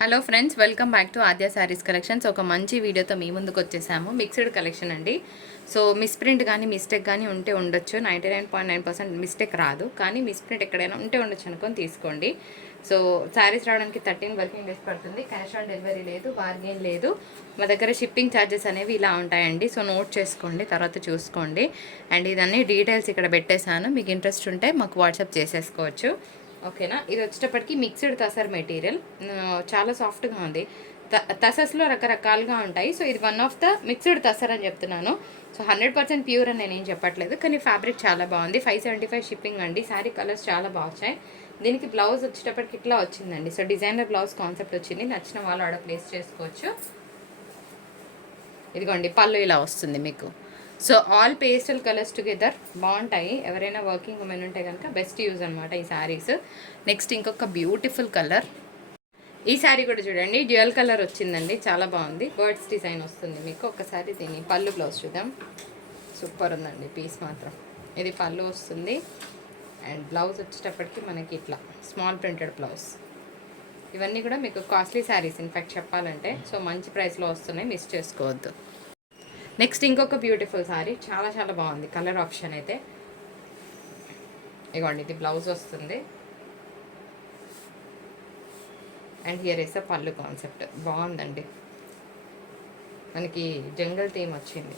Hello friends welcome back to Aadya Sarees collections ఒక మంచి వీడియోతో మీ ముందుకు వచ్చేసాము. మిక్స్డ్ కలెక్షన్ అండి. సో మిస్ప్రింట్ కానీ మిస్టేక్ కానీ ఉంటే ఉండొచ్చు. Ninety nine point nine percent mistake రాదు. కానీ మిస్ప్రింట్ ఎక్కడైనా ఉంటే ఉండొచ్చు అనుకొని తీసుకోండి. సో శారీస్ రావడానికి థర్టీన్ వర్కింగ్ డేస్ పడుతుంది. క్యాష్ ఆన్ డెలివరీ లేదు బార్గెన్ లేదు. మా దగ్గర షిప్పింగ్ ఛార్జెస్ అనేవి ఇలా ఉంటాయండి. సో నోట్ చేసుకోండి తర్వాత చూసుకోండి. అండ్ ఇదన్నీ డీటెయిల్స్ ఇక్కడ పెట్టేశాను. మీకు ఇంట్రెస్ట్ ఉంటే మాకు వాట్సాప్ చేసేసుకోవచ్చు. ఓకేనా? ఇది వచ్చేటప్పటికి మిక్స్డ్ తసర్ మెటీరియల్. చాలా సాఫ్ట్గా ఉంది. త తసస్లో రకరకాలుగా ఉంటాయి. సో ఇది one of the mixed tussar అని చెప్తున్నాను. సో హండ్రెడ్ పర్సెంట్ ప్యూర్ అని నేనేం చెప్పట్లేదు. కానీ ఫ్యాబ్రిక్ చాలా బాగుంది. ఫైవ్ సెవెంటీ ఫైవ్ షిప్పింగ్ అండి. శారీ కలర్స్ చాలా బాగున్నాయి దీనికి బ్లౌజ్ వచ్చేటప్పటికి ఇట్లా వచ్చిందండి. సో డిజైనర్ బ్లౌజ్ కాన్సెప్ట్ వచ్చింది. నచ్చిన వాళ్ళు ఆడ ప్లేస్ చేసుకోవచ్చు. ఇదిగోండి పళ్ళు ఇలా వస్తుంది మీకు. So all pastel colours together బాగుంటాయి. ఎవరైనా వర్కింగ్ ఉమెన్ ఉంటే కనుక బెస్ట్ యూజ్ అనమాట ఈ శారీస్. నెక్స్ట్ ఇంకొక బ్యూటిఫుల్ కలర్. ఈ శారీ కూడా చూడండి. డ్యూయల్ కలర్ వచ్చిందండి. చాలా బాగుంది. బర్డ్స్ డిజైన్ వస్తుంది మీకు. ఒకసారి దీన్ని పళ్ళు బ్లౌజ్ చూద్దాం. సూపర్ ఉందండి పీస్ మాత్రం. ఇది పళ్ళు వస్తుంది. అండ్ బ్లౌజ్ వచ్చేటప్పటికి మనకి ఇట్లా స్మాల్ ప్రింటెడ్ బ్లౌజ్. ఇవన్నీ కూడా మీకు కాస్ట్లీ శారీస్ ఇన్ఫ్యాక్ట్ చెప్పాలంటే. సో మంచి ప్రైస్లో వస్తున్నాయి. మిస్ చేసుకోవద్దు. నెక్స్ట్ ఇంకొక బ్యూటిఫుల్ శారీ చాలా చాలా బాగుంది. కలర్ ఆప్షన్ అయితే. ఇగోండి ఇది బ్లౌజ్ వస్తుంది. అండ్ హియర్ ఇస్ పళ్ళు కాన్సెప్ట్ బాగుందండి. మనకి జంగల్ థీమ్ వచ్చింది.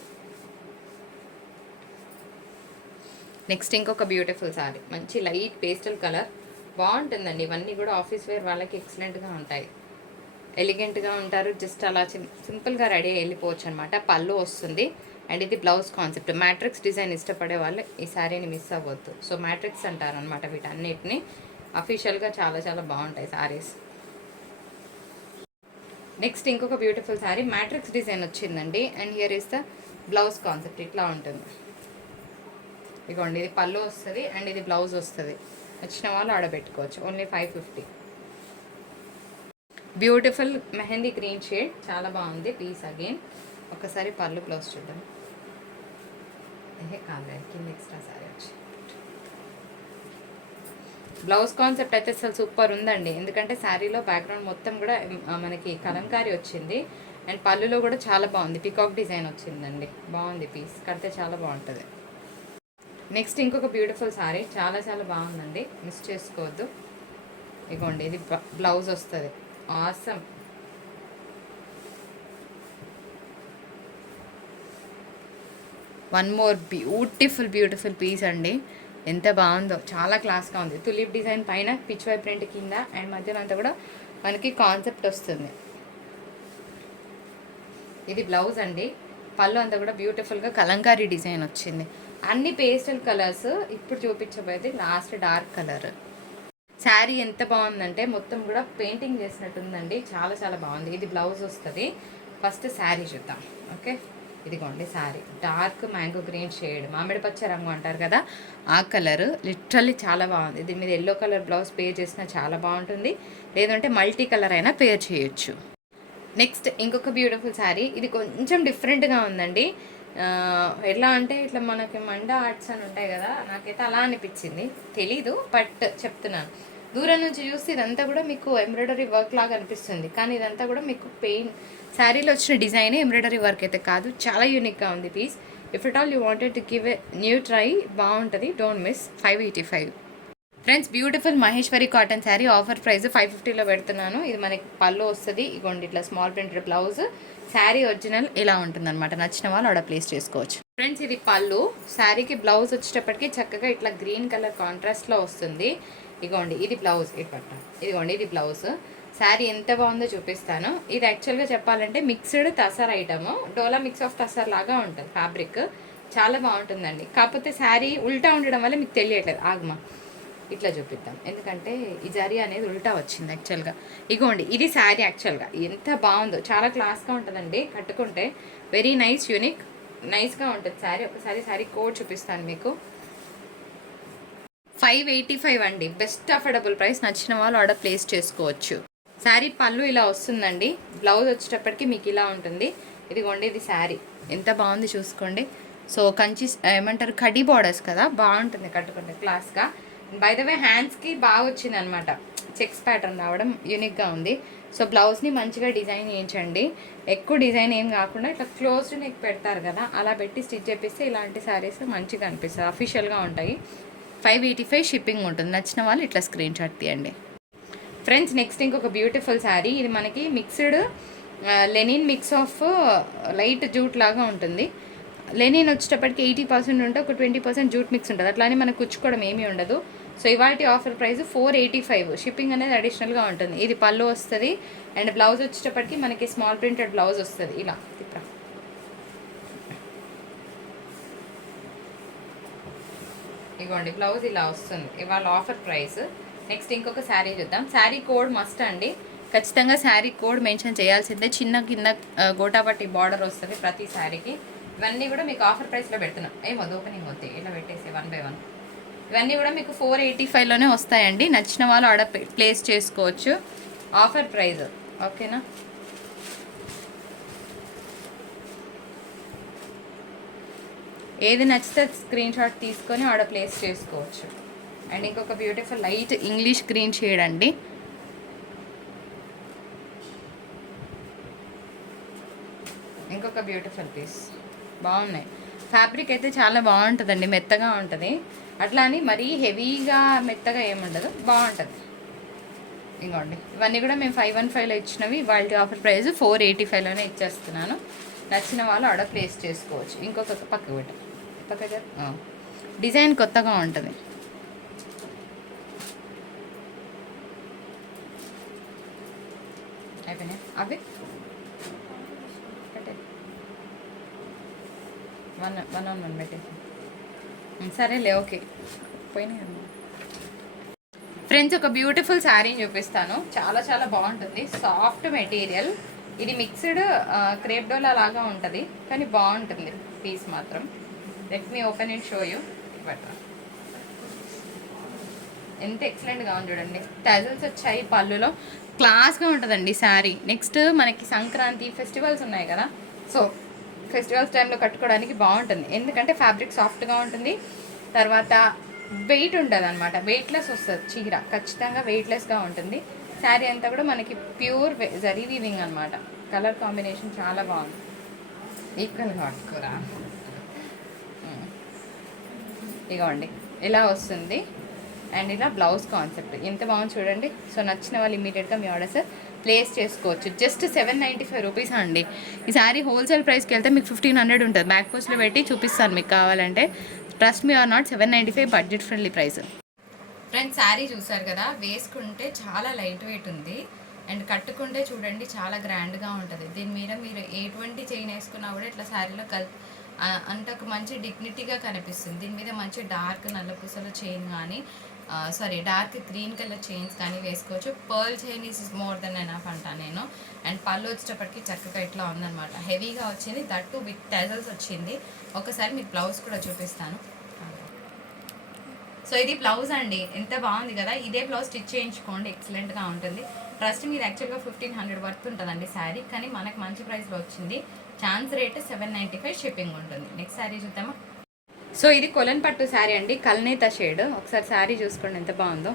నెక్స్ట్ ఇంకొక బ్యూటిఫుల్ శారీ మంచి లైట్ పేస్టల్ కలర్. బాగుంటుందండి. ఇవన్నీ కూడా ఆఫీస్ వేర్ వాళ్ళకి ఎక్సలెంట్గా ఉంటాయి. ఎలిగెంట్గా ఉంటారు. జస్ట్ అలా సింపుల్గా రెడీ వెళ్ళిపోవచ్చు అనమాట పళ్ళు వస్తుంది. అండ్ ఇది బ్లౌజ్ కాన్సెప్ట్. మ్యాట్రిక్స్ డిజైన్ ఇష్టపడే వాళ్ళు ఈ శారీని మిస్ అవ్వద్దు. సో మ్యాట్రిక్స్ అంటారనమాట వీటన్నిటిని. అఫీషియల్గా చాలా చాలా బాగుంటాయి శారీస్ నెక్స్ట్ ఇంకొక బ్యూటిఫుల్ శారీ మ్యాట్రిక్స్ డిజైన్ వచ్చిందండి. And here is the blouse concept. ఇట్లా ఉంటుంది. ఇదిగోండి ఇది పళ్ళు వస్తుంది. అండ్ ఇది బ్లౌజ్ వస్తుంది. వచ్చిన వాళ్ళు ఆడబెట్టుకోవచ్చు. Only five fifty. Beautiful mehndi green shade. చాలా బాగుంది. పీస్ అగైన్ ఒకసారి పళ్ళు బ్లౌజ్ చూద్దాం. కాదు కింద ఎక్స్ట్రా సారీ వచ్చి. బ్లౌజ్ కాన్సెప్ట్ అయితే అసలు సూపర్ ఉందండి. ఎందుకంటే శారీలో బ్యాక్గ్రౌండ్ మొత్తం కూడా మనకి కలంకారీ వచ్చింది. అండ్ పళ్ళులో కూడా చాలా బాగుంది. పికాక్ డిజైన్ వచ్చిందండి. బాగుంది పీస్ కడితే చాలా బాగుంటుంది. నెక్స్ట్ ఇంకొక బ్యూటిఫుల్ శారీ చాలా చాలా బాగుందండి. మిస్ చేసుకోవద్దు. ఇగోండి ఇది బ్లౌజ్ వస్తుంది. Awesome one more beautiful beautiful piece అండి. ఎంత బాగుందో. చాలా క్లాస్గా ఉంది. తులిప్ డిజైన్ పైన పిచ్ వై ప్రింట్ కింద అండ్ మధ్యలో అంతా కూడా మనకి కాన్సెప్ట్ వస్తుంది. ఇది బ్లౌజ్ అండి. పళ్ళు అంతా కూడా బ్యూటిఫుల్గా కలంకారీ డిజైన్ వచ్చింది. అన్ని పేస్టల్ కలర్స్ ఇప్పుడు చూపించబోయేది లాస్ట్ డార్క్ కలర్ శారీ ఎంత బాగుందంటే మొత్తం కూడా పెయింటింగ్ చేసినట్టుందండి. చాలా చాలా బాగుంది. ఇది బ్లౌజ్ వస్తుంది. ఫస్ట్ శారీ చూద్దాం. ఓకే ఇదిగోండి saree. Dark mango green shade మామిడి పచ్చ రంగు అంటారు కదా? ఆ కలర్ లిటరల్లీ చాలా బాగుంది. దీని మీద ఎల్లో కలర్ బ్లౌజ్ పే చేసినా చాలా బాగుంటుంది. లేదంటే మల్టీ కలర్ అయినా పేర్ చేయొచ్చు. నెక్స్ట్ ఇంకొక బ్యూటిఫుల్ శారీ. ఇది కొంచెం డిఫరెంట్గా ఉందండి. ఎట్లా ఎలా అంటే ఇట్లా మనకి మండ ఆర్ట్స్ అని ఉంటాయి కదా నాకైతే అలా అనిపించింది. తెలీదు బట్ చెప్తున్నాను. దూరం నుంచి చూస్తే ఇదంతా కూడా మీకు ఎంబ్రాయిడరీ వర్క్ లాగా అనిపిస్తుంది. కానీ ఇదంతా కూడా మీకు పెయిన్ శారీలో వచ్చిన డిజైన్ ఎంబ్రాయిడరీ వర్క్ అయితే కాదు చాలా యూనిక్గా ఉంది piece if it all you wanted to give a new try బాగుంటుంది. Don't miss five eighty five friends beautiful Maheshwari cotton saree offer price five ఫిఫ్టీలో పెడుతున్నాను. ఇది మనకి పళ్ళు వస్తుంది. ఇగోండి ఇట్లా small printed blouse saree original ఇలా ఉంటుంది అనమాట నచ్చిన వాళ్ళు ఆడ ప్లేస్ చేసుకోవచ్చు. ఫ్రెండ్స్ ఇది పళ్ళు. శారీకి బ్లౌజ్ వచ్చేటప్పటికి చక్కగా ఇట్లా గ్రీన్ కలర్ కాంట్రాస్ట్లో వస్తుంది. ఇగోండి ఇది బ్లౌజ్ ఇప్పట ఇదిగోండి ఇది బ్లౌజ్ శారీ ఎంత బాగుందో చూపిస్తాను. ఇది యాక్చువల్గా చెప్పాలంటే mixed tussar item dola mix of tussar లాగా ఉంటుంది ఫ్యాబ్రిక్ చాలా బాగుంటుందండి. కాకపోతే శారీ ఉల్టా ఉండడం వల్ల మీకు తెలియట్లేదు. ఆగమా. ఇట్లా చూపిద్దాం. ఎందుకంటే ఈ జరీ అనేది ఉల్టా వచ్చింది యాక్చువల్గా ఇగోండి ఇది శారీ యాక్చువల్గా ఎంత బాగుందో. చాలా క్లాస్గా ఉంటుందండి. కట్టుకుంటే వెరీ నైస్ యూనిక్ నైస్గా ఉంటుంది శారీ. ఒకసారి శారీ కోడ్ చూపిస్తాను మీకు. ఫైవ్ ఎయిటీ ఫైవ్ అండి. బెస్ట్ అఫోర్డబుల్ ప్రైస్ నచ్చిన వాళ్ళు ఆర్డర్ ప్లేస్ చేసుకోవచ్చు. శారీ పళ్ళు ఇలా వస్తుందండి. బ్లౌజ్ వచ్చేటప్పటికి మీకు ఇలా ఉంటుంది. ఇదిగోండి ఇది శారీ. ఎంత బాగుంది చూసుకోండి. సో కంచి ఏమంటారు కడి బార్డర్స్ కదా. బాగుంటుంది కట్టుకుంటే క్లాస్గా బై ద వే హ్యాండ్స్కి బాగా వచ్చింది అనమాట చెక్స్ ప్యాటర్న్ రావడం యూనిక్గా ఉంది. సో బ్లౌజ్ని మంచిగా డిజైన్ చేయించండి. ఎక్కువ డిజైన్ ఏం కాకుండా ఇట్లా క్లోజ్డ్ నెక్ పెడతారు కదా అలా పెట్టి స్టిచ్ చేపిస్తే ఇలాంటి శారీస్ మంచిగా అనిపిస్తుంది. అఫీషియల్గా ఉంటాయి. ఫైవ్ ఎయిటీ ఫైవ్ షిప్పింగ్ ఉంటుంది. నచ్చిన వాళ్ళు ఇట్లా స్క్రీన్ షాట్ తీయండి. ఫ్రెండ్స్ నెక్స్ట్ ఇంకొక బ్యూటిఫుల్ శారీ ఇది మనకి mixed linen mix of light jute లాగా ఉంటుంది. లెనిన్ వచ్చేటప్పటికి ఎయిటీ పర్సెంట్ ఉంటే ఒక ట్వంటీ పర్సెంట్ జూట్ మిక్స్ ఉంటుంది. అట్లానే మనకు కుచ్చుకోవడం ఏమీ ఉండదు. సో ఇవాటి offer price four eighty five. Shipping అనేది అడిషనల్గా ఉంటుంది. ఇది పళ్ళు వస్తుంది. అండ్ బ్లౌజ్ వచ్చేటప్పటికి మనకి స్మాల్ ప్రింటెడ్ బ్లౌజ్ వస్తుంది. ఇలా ఇక్కడ ఇగోండి బ్లౌజ్ ఇలా వస్తుంది. ఇవాళ ఆఫర్ ప్రైస్. నెక్స్ట్ ఇంకొక శారీ చూద్దాం. శారీ కోడ్ మస్ట్ అండి. ఖచ్చితంగా శారీ కోడ్ మెన్షన్ చేయాల్సిందే. చిన్న కింద గోటాపట్టి బార్డర్ వస్తుంది ప్రతి శారీకి. ఇవన్నీ కూడా మీకు ఆఫర్ ప్రైస్లో పెడుతున్నాం. ఏమో ఓపెనింగ్ వద్దు ఇలా పెట్టేసి వన్ బై వన్ ఇవన్నీ కూడా మీకు ఫోర్ ఎయిటీ ఫైవ్లోనే వస్తాయండి. నచ్చిన వాళ్ళు ఆర్డర్ ప్లేస్ చేసుకోవచ్చు. ఆఫర్ ప్రైస్ ఓకేనా ఏది నచ్చితే స్క్రీన్ షాట్ తీసుకొని ఆర్డర్ ప్లేస్ చేసుకోవచ్చు. అండ్ ఇంకొక beautiful light English green shade అండి. ఇంకొక బ్యూటిఫుల్ పీస్ బాగున్నాయి. ఫ్యాబ్రిక్ అయితే చాలా బాగుంటుందండి మెత్తగా ఉంటుంది. అట్లా అని మరీ హెవీగా మెత్తగా ఏముండదు బాగుంటుంది. ఇంకోండి ఇవన్నీ కూడా మేము ఫైవ్ వన్ ఫైవ్లో ఇచ్చినవి. వాళ్ళ ఆఫర్ ప్రైస్ ఫోర్ ఎయిటీ ఫైవ్లోనే ఇచ్చేస్తున్నాను. నచ్చిన వాళ్ళు ఆర్డర్ ప్లేస్ చేసుకోవచ్చు. ఇంకొక పక్క పెట్ట. పక్క డిజైన్ కొత్తగా ఉంటుంది. అయిపోయినాయి? అవి పెట్టే వన్ వన్ ఆన్ వన్ పెట్టేసి సరేలే ఓకే. పోయినాయి అమ్మా ఫ్రెండ్స్ ఒక బ్యూటిఫుల్ శారీ చూపిస్తాను. చాలా చాలా బాగుంటుంది. సాఫ్ట్ మెటీరియల్ ఇది మిక్స్డ్ క్రేప్ డోలా లాగా ఉంటుంది కానీ బాగుంటుంది. పీస్ మాత్రం. Let me open and show you ఎంత ఎక్సలెంట్గా ఉంది చూడండి. టజల్స్ వచ్చాయి పళ్ళులో. క్లాస్గా ఉంటుందండి శారీ నెక్స్ట్ మనకి సంక్రాంతి ఫెస్టివల్స్ ఉన్నాయి కదా. సో ఫెస్టివల్స్ టైంలో కట్టుకోవడానికి బాగుంటుంది. ఎందుకంటే ఫ్యాబ్రిక్ సాఫ్ట్గా ఉంటుంది. తర్వాత వెయిట్ ఉంటుంది అనమాట వెయిట్లెస్ వస్తుంది చీర. ఖచ్చితంగా వెయిట్లెస్గా ఉంటుంది. శారీ అంతా కూడా మనకి ప్యూర్ జరీ వీవింగ్ అనమాట కలర్ కాంబినేషన్ చాలా బాగుంది. ఈక్వల్గా పట్టుకోరా ఇగోండి. ఇలా వస్తుంది. అండ్ ఇలా బ్లౌజ్ కాన్సెప్ట్. ఎంత బాగుంది చూడండి. సో నచ్చిన వాళ్ళు ఇమీడియట్గా మీ ఆర్డర్స్ ప్లేస్ చేసుకోవచ్చు. Just seven ninety five rupees అండి. ఈ సారీ హోల్సేల్ ప్రైస్కి వెళ్తే మీకు ఫిఫ్టీన్ హండ్రెడ్ ఉంటుంది. బ్యాక్ పోస్ట్లో పెట్టి చూపిస్తాను మీకు కావాలంటే. Trust me or not seven ninety five budget friendly price friends saree చూసారు కదా? వేసుకుంటే చాలా లైట్ వెయిట్ ఉంది. అండ్ కట్టుకుంటే చూడండి చాలా గ్రాండ్గా ఉంటుంది. దీని మీద మీరు ఎటువంటి చైన్ వేసుకున్నా కూడా ఇట్లా శారీలో కల్ అంతకు ఒక మంచి డిగ్నిటీగా కనిపిస్తుంది. దీని మీద మంచి డార్క్ నల్ల పూసల చైన్ కానీ sorry dark green colour chains కానీ వేసుకోవచ్చు. Pearl chain is more than enough అంటా నేను. అండ్ పళ్ళు వచ్చేటప్పటికి చక్కగా ఇట్లా ఉందన్నమాట. హెవీగా వచ్చింది. దట్టు విత్ టెజల్స్ వచ్చింది. ఒకసారి మీకు బ్లౌజ్ కూడా చూపిస్తాను. సో ఇది బ్లౌజ్ అండి. ఎంత బాగుంది కదా. ఇదే బ్లౌజ్ స్టిచ్ చేయించుకోండి. ఎక్సలెంట్గా ఉంటుంది. ట్రస్ట్ మీద యాక్చువల్గా ఫిఫ్టీన్ హండ్రెడ్ వర్త్ ఉంటుందండి శారీ కానీ మనకు మంచి ప్రైస్లో వచ్చింది. Chance rate seven ninety five shipping ఉంటుంది. నెక్స్ట్ శారీ చూద్దామా? సో ఇది కొలన్ పట్టు శారీ అండి కల్నేత షేడ్. ఒకసారి శారీ చూసుకోండి ఎంత బాగుందో.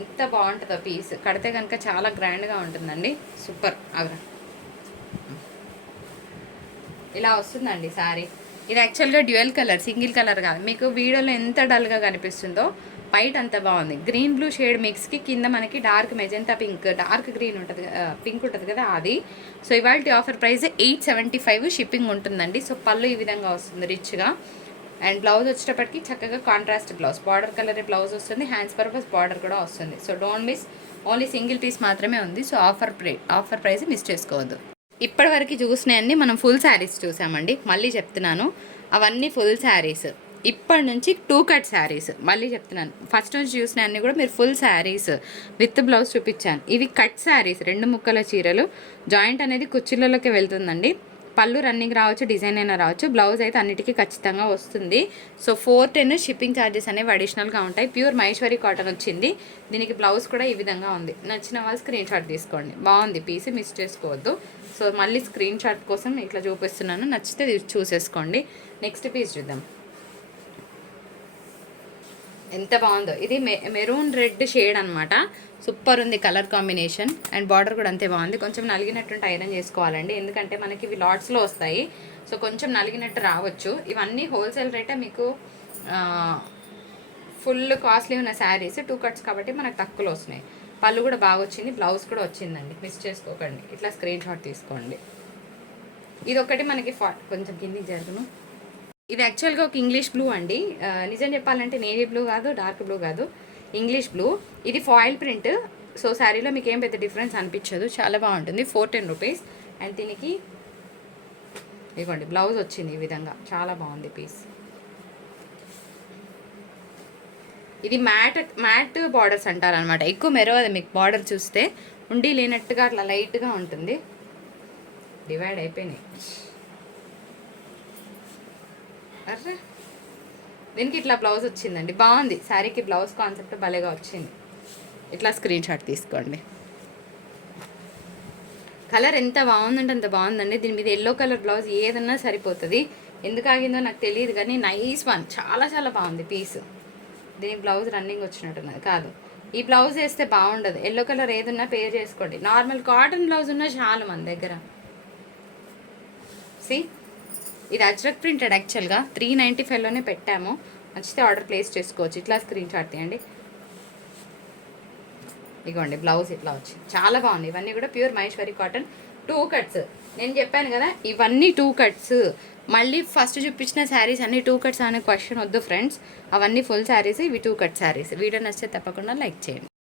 ఎంత బాగుంటుందో పీస్. కడితే కనుక చాలా గ్రాండ్గా ఉంటుందండి. సూపర్. అగ్రా ఇలా వస్తుందండి శారీ. ఇది యాక్చువల్గా డ్యూయల్ కలర్ సింగిల్ కలర్ కాదు. మీకు వీడియోలో ఎంత డల్గా కనిపిస్తుందో వైట్ అంత బాగుంది. గ్రీన్ బ్లూ షేడ్ మిక్స్కి కింద మనకి dark magenta pink dark green ఉంటుంది పింక్ ఉంటుంది కదా అది. సో ఇవాళ offer price eight seventy five shipping ఉంటుందండి. సో పళ్ళు ఈ విధంగా వస్తుంది రిచ్గా. అండ్ బ్లౌజ్ వచ్చేటప్పటికి చక్కగా contrast blouse border colour blouse వస్తుంది హ్యాండ్స్ పర్పస్ బార్డర్ కూడా వస్తుంది. So don't miss only single piece మాత్రమే ఉంది. So offer price offer price miss చేసుకోవద్దు. ఇప్పటివరకు చూసినవన్నీ మనం ఫుల్ శారీస్ చూసామండి. మళ్ళీ చెప్తున్నాను. అవన్నీ ఫుల్ శారీస్ ఇప్పటి నుంచి టూ కట్ శారీస్ మళ్ళీ చెప్తున్నాను. ఫస్ట్ నుంచి చూసిన అన్ని కూడా మీరు ఫుల్ శారీస్ విత్ బ్లౌజ్ చూపించాను. ఇవి కట్ శారీస్ రెండు ముక్కల చీరలు. జాయింట్ అనేది కుర్చీలలోకి వెళ్తుందండి. పళ్ళు రన్నింగ్ రావచ్చు డిజైన్ అయినా రావచ్చు బ్లౌజ్ అయితే అన్నిటికీ ఖచ్చితంగా వస్తుంది. So four ten shipping charges అనేవి అడిషనల్గా ఉంటాయి. ప్యూర్ మహేశ్వరి కాటన్ వచ్చింది. దీనికి బ్లౌజ్ కూడా ఈ విధంగా ఉంది. నచ్చిన వాళ్ళు స్క్రీన్ షాట్ తీసుకోండి. బాగుంది పీస్ మిస్ చేసుకోవద్దు. సో మళ్ళీ స్క్రీన్ షాట్ కోసం ఇట్లా చూపిస్తున్నాను. నచ్చితే చూసేసుకోండి. నెక్స్ట్ పీస్ చూద్దాం. ఎంత బాగుందో. ఇది మె మెరూన్ రెడ్ షేడ్ అనమాట సూపర్ ఉంది కలర్ కాంబినేషన్. అండ్ బార్డర్ కూడా అంతే బాగుంది. కొంచెం నలిగినట్టుంటే ఐరన్ చేసుకోవాలండి. ఎందుకంటే మనకి ఇవి లాట్స్లో వస్తాయి. సో కొంచెం నలిగినట్టు రావచ్చు. ఇవన్నీ హోల్సేల్ రేటే మీకు ఫుల్ కాస్ట్లీ ఉన్న శారీస్ టూ కట్స్ కాబట్టి మనకు తక్కువలో వస్తున్నాయి. పళ్ళు కూడా బాగా వచ్చింది. బ్లౌజ్ కూడా వచ్చిందండి. మిస్ చేసుకోకండి. ఇట్లా స్క్రీన్ షాట్ తీసుకోండి. ఇది ఒకటి మనకి ఫా కొంచెం కింది జరుగును. ఇది యాక్చువల్గా ఒక ఇంగ్లీష్ బ్లూ అండి. నిజం చెప్పాలంటే నేవీ బ్లూ కాదు డార్క్ బ్లూ కాదు. ఇంగ్లీష్ బ్లూ ఇది ఫాయిల్ ప్రింట్ సో శారీలో మీకు ఏం పెద్ద డిఫరెన్స్ అనిపించదు. చాలా బాగుంటుంది. ఫోర్ టెన్ రూపీస్ అండ్ దీనికి ఇదిగోండి బ్లౌజ్ వచ్చింది ఈ విధంగా. చాలా బాగుంది పీస్ ఇది మ్యాట్ మ్యాట్ బార్డర్స్ అంటారు అనమాట ఎక్కువ మెరవదు మీకు బార్డర్ చూస్తే. ఉండి లేనట్టుగా అట్లా లైట్గా ఉంటుంది. డివైడ్ అయిపోయినాయి. అర్రే దీనికి ఇట్లా బ్లౌజ్ వచ్చిందండి. బాగుంది. శారీకి బ్లౌజ్ కాన్సెప్ట్ భలేగా వచ్చింది. ఇట్లా స్క్రీన్ షాట్ తీసుకోండి. కలర్ ఎంత బాగుందంటే అంత బాగుందండి. దీని మీద ఎల్లో కలర్ బ్లౌజ్ ఏదన్నా సరిపోతుంది. ఎందుకు ఆగిందో నాకు తెలియదు కానీ నైస్ వన్ చాలా చాలా బాగుంది పీస్ దీనికి బ్లౌజ్ రన్నింగ్ వచ్చినట్టున్నది. కాదు. ఈ బ్లౌజ్ వేస్తే బాగుండదు. ఎల్లో కలర్ ఏదన్నా పేర్ చేసుకోండి. నార్మల్ కాటన్ బ్లౌజ్ ఉన్నా చాలు మన దగ్గర. సి ఇది అజ్రక్ ప్రింటెడ్ యాక్చువల్గా. త్రీ నైంటీ ఫైవ్లోనే పెట్టాము. నచ్చితే ఆర్డర్ ప్లేస్ చేసుకోవచ్చు. ఇట్లా స్క్రీన్ షాట్ తీయండి. ఇగోండి బ్లౌజ్ ఇట్లా వచ్చింది. చాలా బాగుంది. ఇవన్నీ కూడా pure Maheshwari cotton. Two cuts. నేను చెప్పాను కదా ఇవన్నీ టూ కట్స్. మళ్ళీ ఫస్ట్ చూపించిన శారీస్ అన్ని టూ కట్స్ అనే క్వశ్చన్ వద్దు ఫ్రెండ్స్ అవన్నీ ఫుల్ శారీస్ ఇవి టూ కట్ శారీస్. వీడియో నచ్చితే తప్పకుండా లైక్ చేయండి.